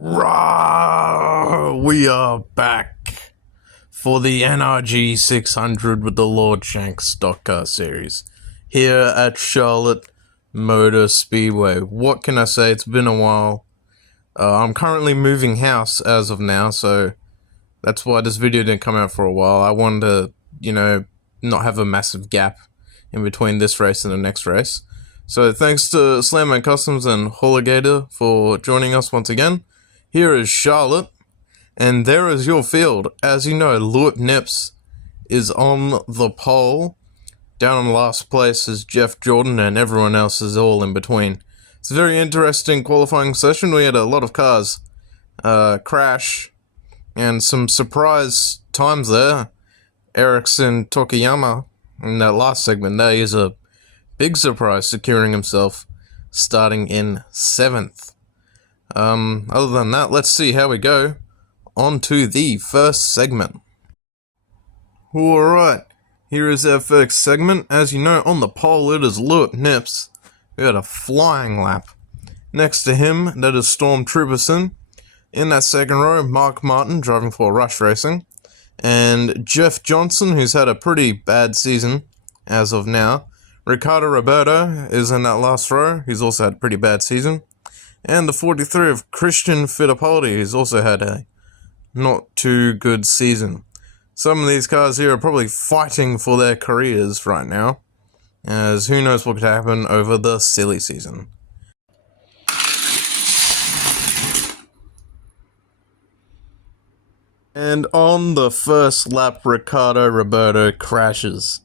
Rah! We are back for the NRG 600 with the Lord Shanks stock car series here at Charlotte Motor Speedway. What can I say? It's been a while. I'm currently moving house as of now, so that's why this video didn't come out for a while. I wanted to, not have a massive gap in between this race and the next race. So thanks to Slamman Customs and Holigator for joining us once again. Here is Charlotte, and there is your field. As you know, Lewis Nips is on the pole. Down in last place is Jeff Jordan, and everyone else is all in between. It's a very interesting qualifying session. We had a lot of cars crash, and some surprise times there. Ericsson Tokiyama in that last segment there is a big surprise, securing himself starting in 7th. Other than that, let's see how we go on to the first segment. Alright, here is our first segment. As you know, on the pole it is Lewis Nips. We had a flying lap. Next to him, that is Storm Trooperson. In that second row, Mark Martin driving for Rush Racing. And Jeff Johnson, who's had a pretty bad season as of now. Ricardo Roberto is in that last row. He's also had a pretty bad season. And the 43 of Christian Fittipaldi, who's also had a not too good season. Some of these cars here are probably fighting for their careers right now, as who knows what could happen over the silly season. And on the first lap, Ricardo Roberto crashes.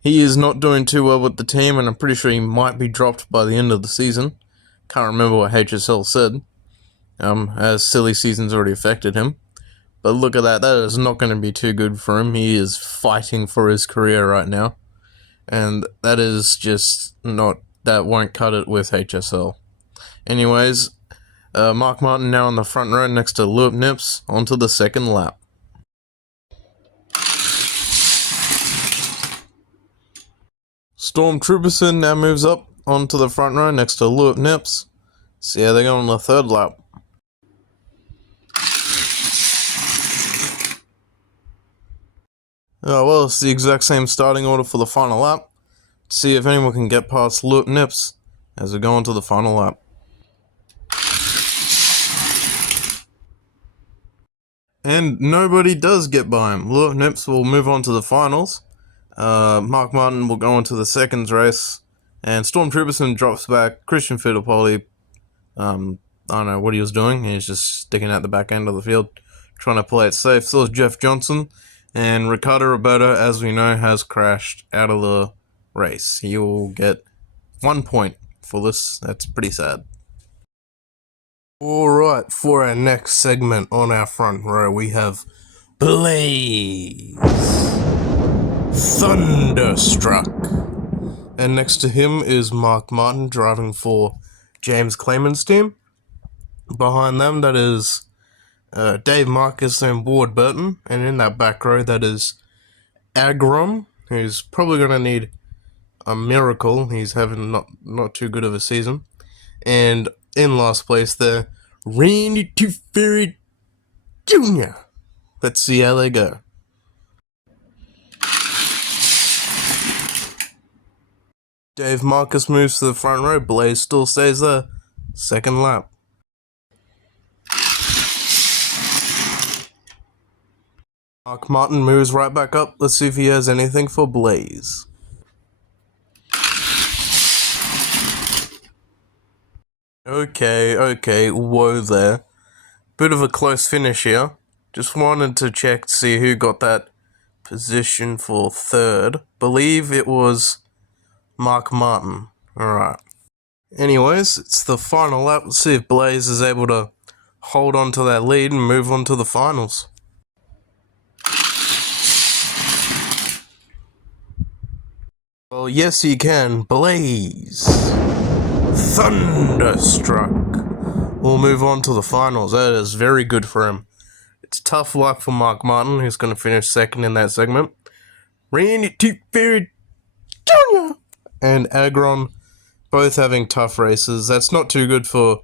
He is not doing too well with the team, and I'm pretty sure he might be dropped by the end of the season. Can't remember what HSL said, as silly season's already affected him. But look at that, that is not going to be too good for him. He is fighting for his career right now. And that is just not, that won't cut it with HSL. Anyways, Mark Martin now on the front row next to Lewis Nips, onto the second lap. Storm Trooperson now moves up onto the front row next to Lewis Nips. See how they go on the third lap. Oh well, it's the exact same starting order for the final lap. See if anyone can get past Lewis Nips as we go on to the final lap. And nobody does get by him. Lewis Nips will move on to the finals. Mark Martin will go on to the seconds race. And Storm Trooperson drops back. Christian Fittipaldi, I don't know what he was doing. He's just sticking out the back end of the field, trying to play it safe. So is Jeff Johnson. And Ricardo Roberto, as we know, has crashed out of the race. He will get 1 point for this. That's pretty sad. Alright, for our next segment on our front row, we have Blaze Thunderstruck. And next to him is Mark Martin driving for James Clayman's team. Behind them, that is Dave Marcus and Ward Burton. And in that back row, that is Agrom, who's probably going to need a miracle. He's having not too good of a season. And in last place there, Randy Tooth Fairy Jr. Let's see how they go. Dave Marcus moves to the front row. Blaze still stays there. Second lap. Mark Martin moves right back up. Let's see if he has anything for Blaze. Okay, whoa there. Bit of a close finish here. Just wanted to check to see who got that position for third. Believe it was Mark Martin. Alright. Anyways, it's the final lap. Let's see if Blaze is able to hold on to that lead and move on to the finals. Well, yes he can. Blaze Thunderstruck will move on to the finals. That is very good for him. It's tough luck for Mark Martin, who's going to finish second in that segment. Randy Tooth Fairy Jr. and Agron both having tough races. That's not too good for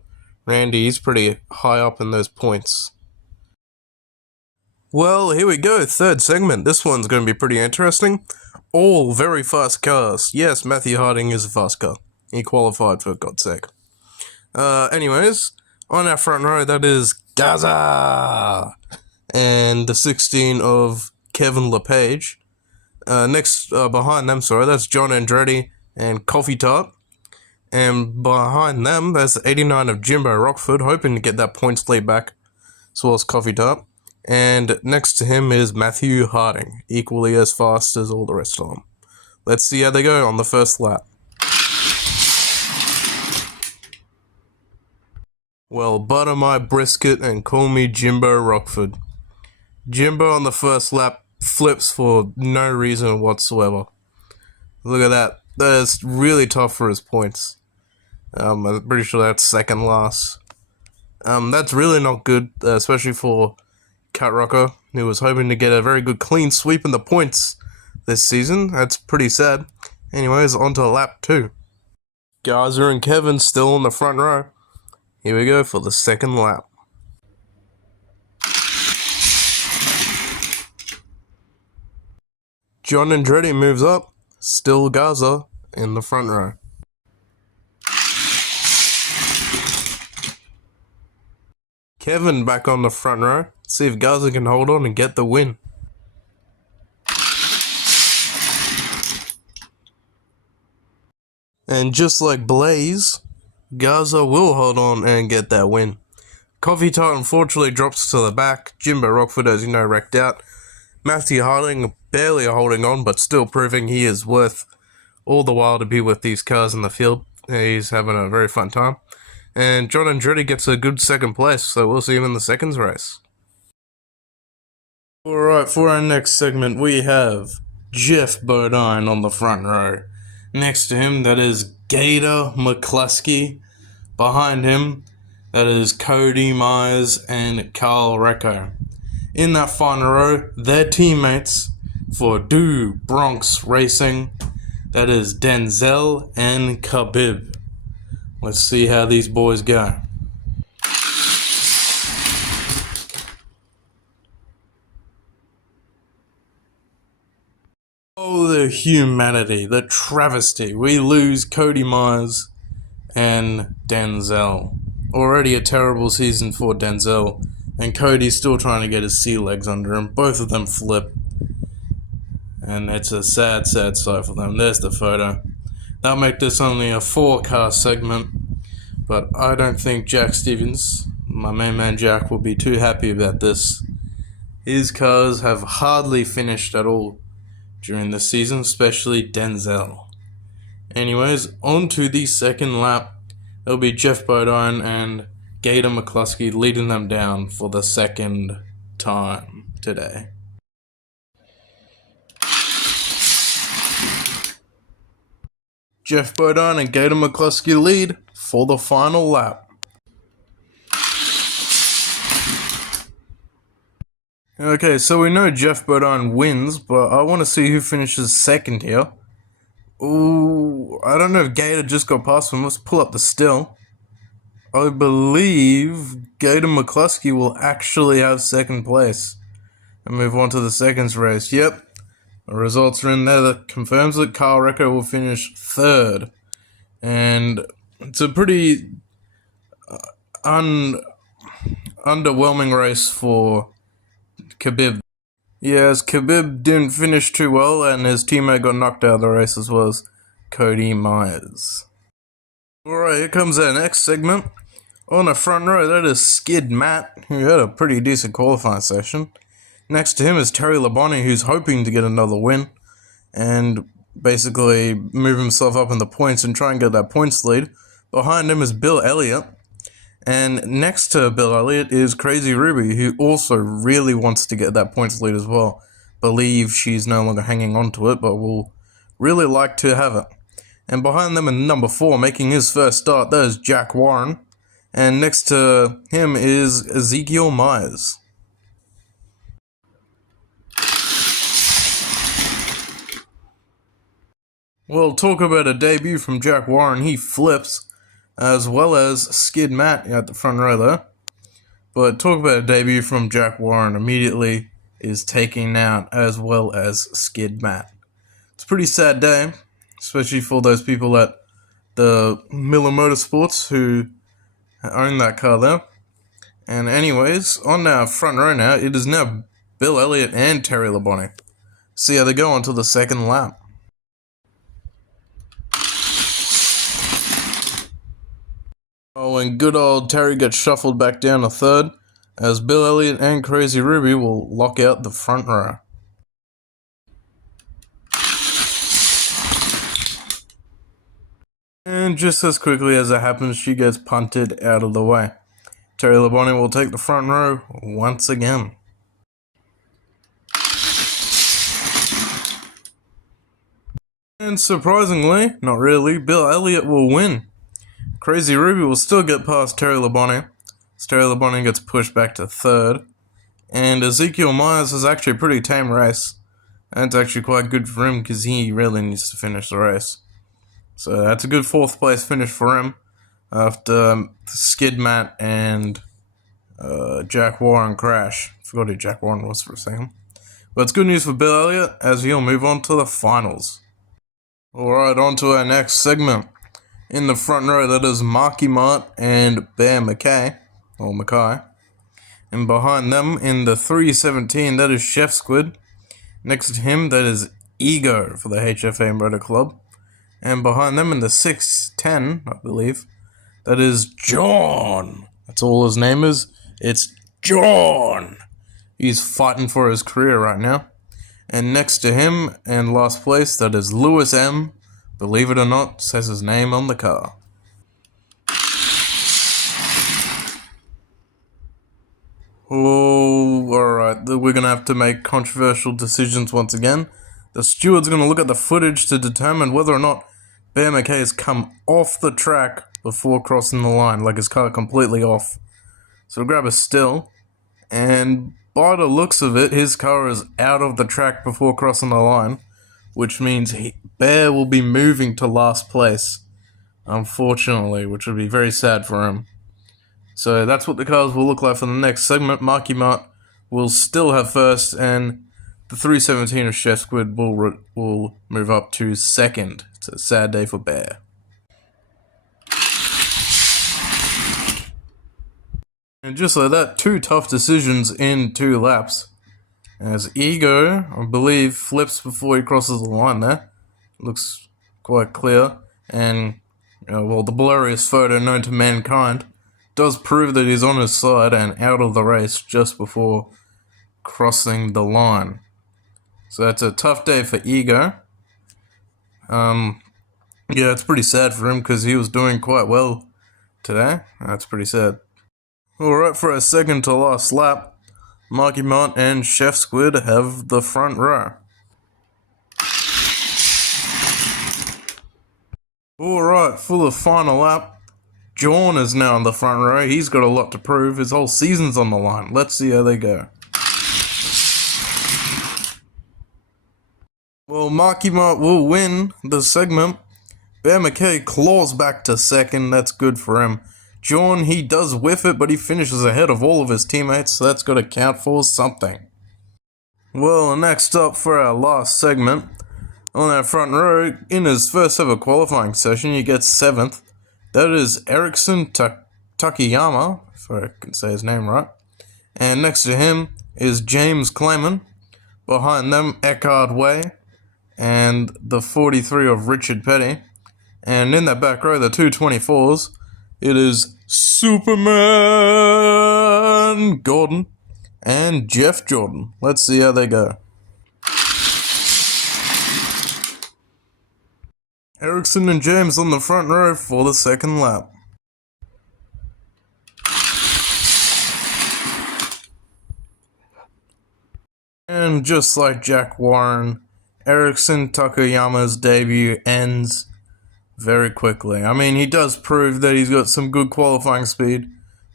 Randy, he's pretty high up in those points. Well, here we go, third segment. This one's going to be pretty interesting. All very fast cars. Yes, Matthew Harding is a fast car. He qualified, for God's sake. Anyways, on our front row, that is Gaza! And the 16 of Kevin LePage. Behind them, that's John Andretti and Coffee Tart. And behind them, there's the 89 of Jimbo Rockford, hoping to get that points lead back, as well as Coffee Tart. And next to him is Matthew Harding, equally as fast as all the rest of them. Let's see how they go on the first lap. Well, butter my brisket and call me Jimbo Rockford. Jimbo on the first lap flips for no reason whatsoever. Look at that. That is really tough for his points. I'm pretty sure that's second last. That's really not good, especially for Cat Rocker, who was hoping to get a very good clean sweep in the points this season. That's pretty sad. Anyways, on to lap 2. Garza and Kevin still in the front row. Here we go for the second lap. John Andretti moves up, still Garza in the front row. Kevin back on the front row. See if Garza can hold on and get the win. And just like Blaze, Garza will hold on and get that win. Coffee Tart unfortunately drops to the back. Jimbo Rockford, as you know, wrecked out. Matthew Harding barely holding on, but still proving he is worth all the while to be with these cars in the field. He's having a very fun time. And John Andretti gets a good second place, so we'll see him in the seconds race. Alright, for our next segment, we have Jeff Bodine on the front row. Next to him, that is Gator McCluskey. Behind him, that is Cody Myers and Carl Recco. In that final row, their teammates for Do Bronx Racing, that is Denzel and Khabib. Let's see how these boys go. Oh, the humanity, the travesty. We lose Cody Myers and Denzel. Already a terrible season for Denzel, and Cody's still trying to get his sea legs under him. Both of them flip. And it's a sad, sad sight for them. There's the photo. That'll make this only a 4-car segment, but I don't think Jack Stevens, my main man Jack, will be too happy about this. His cars have hardly finished at all during the season, especially Denzel. Anyways, on to the second lap. It'll be Jeff Bodine and Gator McCluskey leading them down for the second time today. Jeff Bodine and Gator McCluskey lead for the final lap. Okay, so we know Jeff Bodine wins, but I want to see who finishes second here. Ooh, I don't know if Gator just got past him. Let's pull up the still. I believe Gator McCluskey will actually have second place and move on to the seconds race. Yep, the results are in there that confirms that Carl Recco will finish third. And it's a pretty underwhelming race for Khabib. Yes, Khabib didn't finish too well, and his teammate got knocked out of the race as well as Cody Myers. Alright, here comes our next segment. On the front row, that is Skid Matt, who had a pretty decent qualifying session. Next to him is Terry Labonte, who's hoping to get another win and basically move himself up in the points and try and get that points lead. Behind him is Bill Elliott. And next to Bill Elliott is Crazy Ruby, who also really wants to get that points lead as well. Believe she's no longer hanging on to it, but will really like to have it. And behind them in number 4, making his first start, that is Jack Warren. And next to him is Ezekiel Myers. Well, talk about a debut from Jack Warren. He flips. as well as Skid Matt at the front row there. But talk about a debut from Jack Warren immediately is taking out as well as Skid Matt. It's a pretty sad day, especially for those people at the Miller Motorsports who own that car there. And anyways, on our front row now, it is now Bill Elliott and Terry Labonte. See how they go on to the second lap. Oh, and good old Terry gets shuffled back down to third, as Bill Elliott and Crazy Ruby will lock out the front row. And just as quickly as it happens, she gets punted out of the way. Terry Labonte will take the front row once again. And surprisingly, not really, Bill Elliott will win. Crazy Ruby will still get past Terry Labonte. Terry Labonte gets pushed back to third. And Ezekiel Myers is actually a pretty tame race. And it's actually quite good for him because he really needs to finish the race. So that's a good fourth place finish for him after Skid Matt and Jack Warren crash. Forgot who Jack Warren was for a second. But it's good news for Bill Elliott as he'll move on to the finals. Alright, on to our next segment. In the front row, that is Marky Mark and Bear Mackay, or Mackay. And behind them, in the 317, that is Chef Squid. Next to him, that is Ego for the HFA Motor Club. And behind them, in the 610, I believe, that is John. That's all his name is. It's John. He's fighting for his career right now. And next to him, in last place, that is Lewis M. Believe it or not, says his name on the car. Oh, alright, we're going to have to make controversial decisions once again. The steward's going to look at the footage to determine whether or not Bear Mackay has come off the track before crossing the line, like his car completely off. So grab a still, and by the looks of it, his car is out of the track before crossing the line, which means Bear will be moving to last place, unfortunately, which would be very sad for him. So that's what the cars will look like for the next segment. Marky Mark will still have first, and the 317 of Chef Squid will move up to second. It's a sad day for Bear. And just like that, 2 tough decisions in 2 laps. As Ego, I believe, flips before he crosses the line there. Looks quite clear. And, well, the blurriest photo known to mankind does prove that he's on his side and out of the race just before crossing the line. So that's a tough day for Ego. Yeah, it's pretty sad for him because he was doing quite well today. That's pretty sad. Alright, for our second to last lap, Marky Mark and Chef Squid have the front row. Alright, for the final lap, John is now in the front row. He's got a lot to prove. His whole season's on the line. Let's see how they go. Well, Marky Mark will win the segment. Bear Mackay claws back to second. That's good for him. John, he does whiff it, but he finishes ahead of all of his teammates, so that's got to count for something. Well, next up for our last segment, on our front row, in his first ever qualifying session, he gets 7th. That is Erickson Takayama, if I can say his name right. And next to him is James Clayman. Behind them, Eckhard Way and the 43 of Richard Petty. And in that back row, the 224s, it is Superman Gordon and Jeff Jordan. Let's see how they go. Erickson and James on the front row for the second lap. And just like Jack Warren, Erickson Takayama's debut ends very quickly. I mean, he does prove that he's got some good qualifying speed,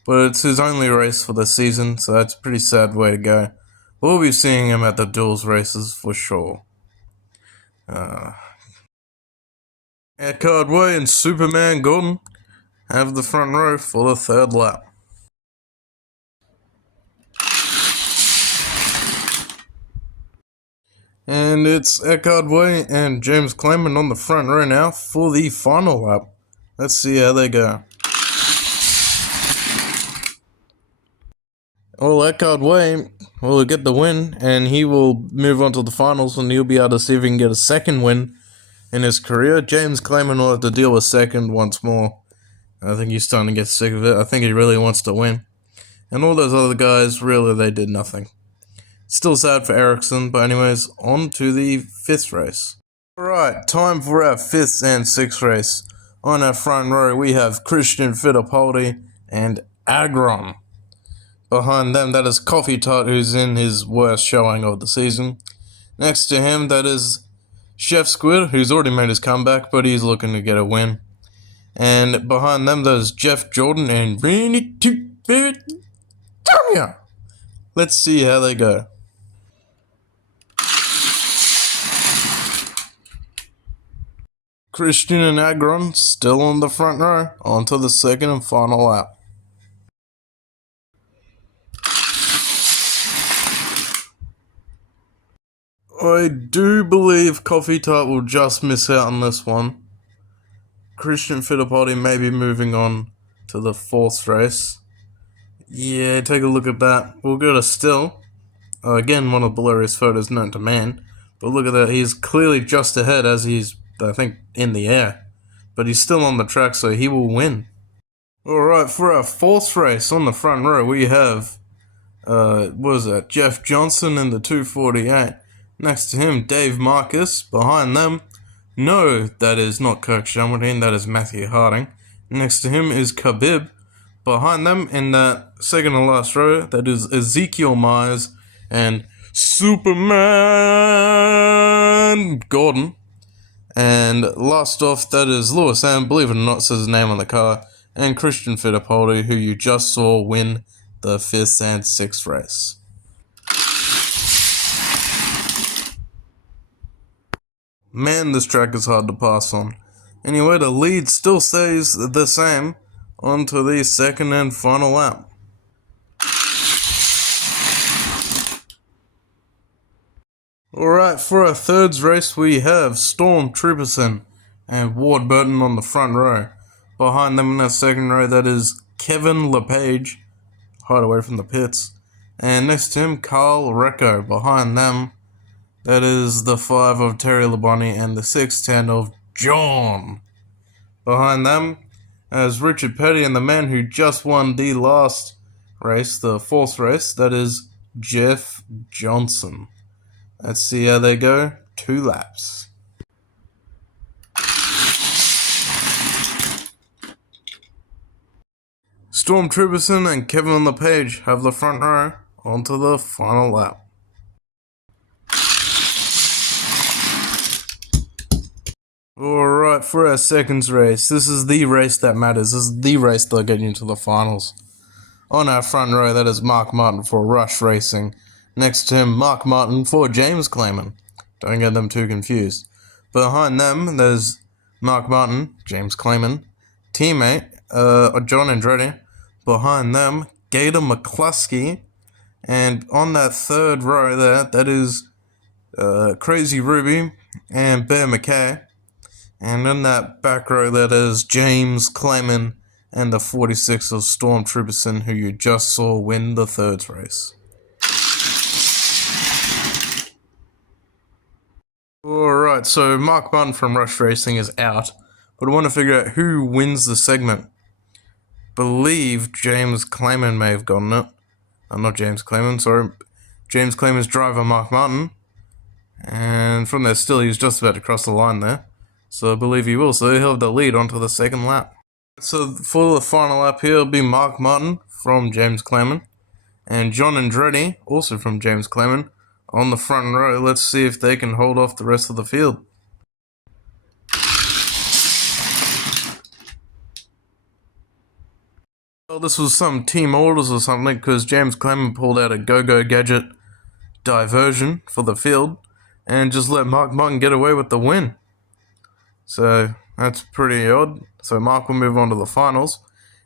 but it's his only race for the season, so that's a pretty sad way to go. We'll be seeing him at the duels races for sure. Eckhard Way and Superman Gordon have the front row for the third lap. And it's Eckhard Way and James Clement on the front row now for the final lap. Let's see how they go. Well, Eckhard Way will get the win, and he will move on to the finals, and he'll be able to see if he can get a second win in his career. James Clement will have to deal with second once more. I think he's starting to get sick of it. I think he really wants to win. And all those other guys, really, they did nothing. Still sad for Ericsson, but anyways, on to the fifth race. Alright, time for our fifth and sixth race. On our front row, we have Christian Fittipaldi and Agron. Behind them, that is Coffee Tart, who's in his worst showing of the season. Next to him, that is Chef Squid, who's already made his comeback, but he's looking to get a win. And behind them, there's Jeff Jordan and Rennie Tanya. Let's see how they go. Christian and Agron still on the front row, onto the second and final lap. I do believe Coffee Tart will just miss out on this one. Christian Fittipaldi may be moving on to the fourth race. Yeah, take a look at that. We'll go to still. Again, one of the blurriest photos known to man. But look at that, he's clearly just ahead as he's, I think, in the air. But he's still on the track, so he will win. Alright, for our fourth race on the front row, we have, Jeff Johnson in the 248. Next to him, Dave Marcus. Behind them, no, that is not Kirk Shelmerdine, that is Matthew Harding. Next to him is Khabib. Behind them, in that second to last row, that is Ezekiel Myers and Superman Gordon. And last off, that is Lewis Ham, believe it or not, says his name on the car, and Christian Fittipaldi, who you just saw win the fifth and sixth race. Man, this track is hard to pass on. Anyway, the lead still stays the same onto the second and final lap. Alright, for our third race, we have Storm Trooperson and Ward Burton on the front row. Behind them in that second row, that is Kevin LePage, hide away from the pits. And next to him, Carl Recco. Behind them, that is the 5 of Terry Labonte and the 6'10 of John. Behind them, as Richard Petty and the man who just won the last race, the fourth race, that is Jeff Johnson. Let's see how they go. 2 laps. Storm Trooperson and Kevin LePage have the front row onto the final lap. Alright, for our second race, this is the race that matters. This is the race that'll get you into the finals. On our front row, that is Mark Martin for Rush Racing. Next to him, Mark Martin for James Clement. Don't get them too confused. Behind them, there's Mark Martin, James Clement, teammate, John Andretti. Behind them, Gator McCluskey. And on that third row there, that is Crazy Ruby and Bear McKay. And in that back row, that is James Clement and the 46 of Storm Trooperson, who you just saw win the third race. Alright, so Mark Martin from Rush Racing is out, but I want to figure out who wins the segment. Believe James Clement may have gotten it. Not James Clement, sorry. James Clement's driver, Mark Martin. And from there still, he's just about to cross the line there. So I believe he will, so he'll have the lead onto the second lap. So for the final lap here, it'll be Mark Martin from James Clement. And John Andretti, also from James Clement, on the front row. Let's see if they can hold off the rest of the field. Well, this was some team orders or something, because James Clement pulled out a go-go gadget diversion for the field and just let Mark Martin get away with the win. So That's pretty odd. So Mark will move on to the finals,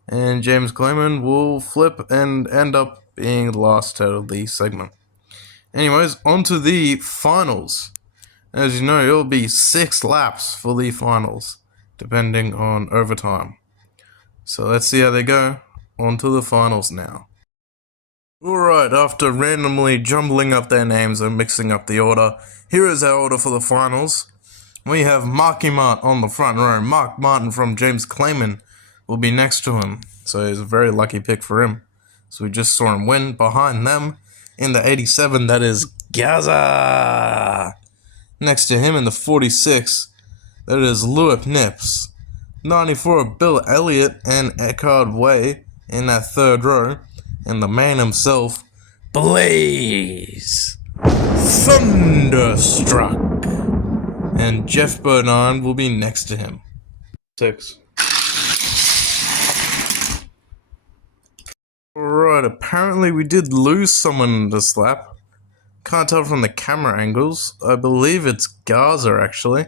and James Clayman will flip and end up being the last out of the segment. Anyways, on to the finals. As you know, it'll be 6 laps for the finals, depending on overtime. So let's see how they go. On to the finals now. Alright, after randomly jumbling up their names and mixing up the order, here is our order for the finals. We have Marky Mart on the front row. Mark Martin from James Clayman will be next to him. So it's a very lucky pick for him. So we just saw him win. Behind them, in the 87, that is Gaza. Next to him in the 46, that is Lewis Nips. 94, Bill Elliott and Eckhard Way in that third row. And the man himself, Blaze Thunderstruck. And Jeff Bernard will be next to him. 6. Alright, apparently we did lose someone in this lap. Can't tell from the camera angles. I believe it's Gaza, actually.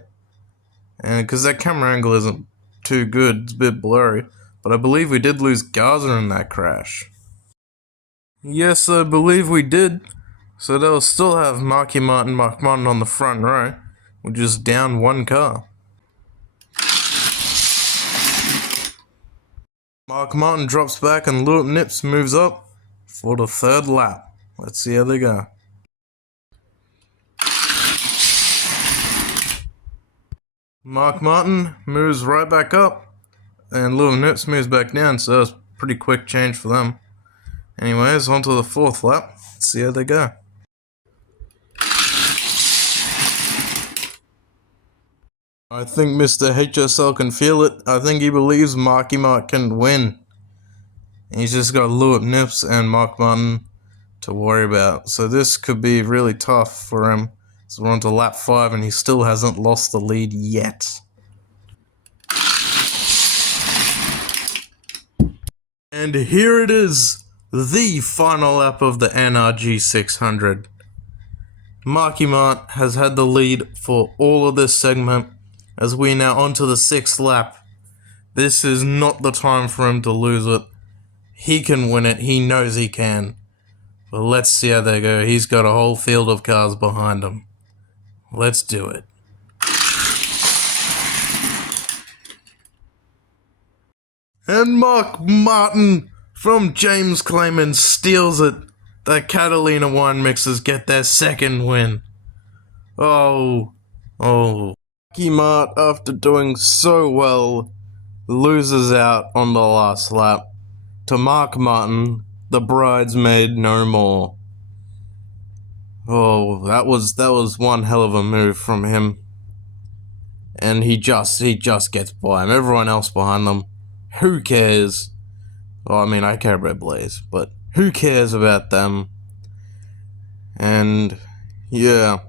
And because that camera angle isn't too good, it's a bit blurry. But I believe we did lose Gaza in that crash. Yes, I believe we did. So they'll still have Mark Martin on the front row. We're just down one car. Mark Martin drops back and Lewis Nips moves up for the third lap. Let's see how they go. Mark Martin moves right back up and Lewis Nips moves back down, so that's a pretty quick change for them. Anyways, on to the fourth lap. Let's see how they go. I think Mr. HSL can feel it. I think he believes Marky Mark can win. He's just got Lewis Nips and Mark Martin to worry about. So this could be really tough for him. So we're on to lap 5 and he still hasn't lost the lead yet. And here it is, the final lap of the NRG 600. Marky Mark has had the lead for all of this segment. As we now onto the 6th lap. This is not the time for him to lose it. He can win it. He knows he can. But let's see how they go. He's got a whole field of cars behind him. Let's do it. And Mark Martin from James Clayman steals it. The Catalina wine mixers get their second win. Oh. Marky Mart, after doing so well, loses out on the last lap to Mark Martin, the bridesmaid no more. Oh, that was one hell of a move from him. And he just gets by him. Everyone else behind them, who cares? Well, I mean, I care about Blaze, but who cares about them? And yeah.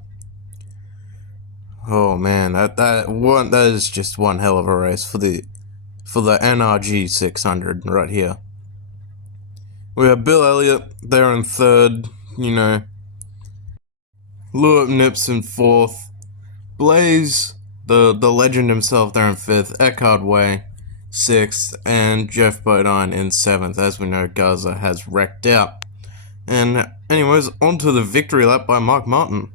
Oh man, that is just one hell of a race for the NRG 600 right here. We have Bill Elliott there in third, Lewis Nips in fourth, Blaze, the legend himself there in fifth, Eckhard Way 6th, and Jeff Bodine in 7th. As we know, Gaza has wrecked out. And anyways, on to the victory lap by Mark Martin.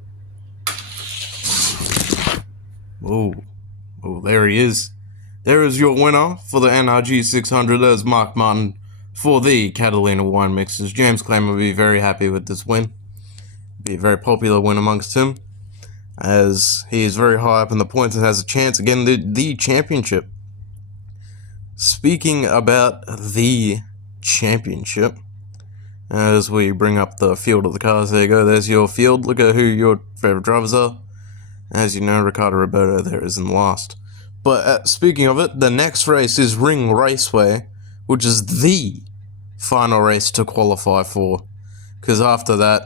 Oh, there he is. There is your winner for the NRG 600. There's Mark Martin for the Catalina Wine Mixers. James Clayman will be very happy with this win. Be a very popular win amongst him, as he is very high up in the points and has a chance again the championship. Speaking about the championship, as we bring up the field of the cars, there you go. There's your field. Look at who your favorite drivers are. As you know, Ricardo Roberto there is in last. But speaking of it, the next race is Ring Raceway, which is the final race to qualify for. Because after that,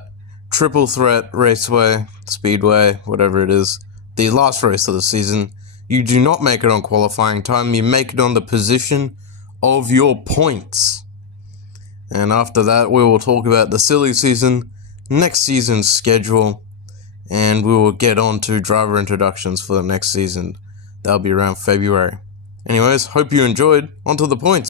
Triple Threat Raceway, Speedway, whatever it is, the last race of the season, you do not make it on qualifying time, you make it on the position of your points. And after that, we will talk about the silly season, next season's schedule, and we will get on to driver introductions for the next season. That'll be around February. Anyways, hope you enjoyed. On to the points.